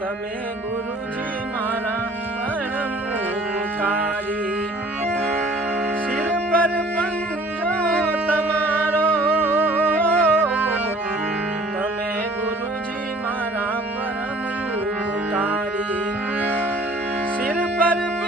તમે ગુરુજી મારા પરમ ઉપકારી શિર પર પંજો તમારો તમે ગુરુજી મારા પરમ ઉપકારી શિર પર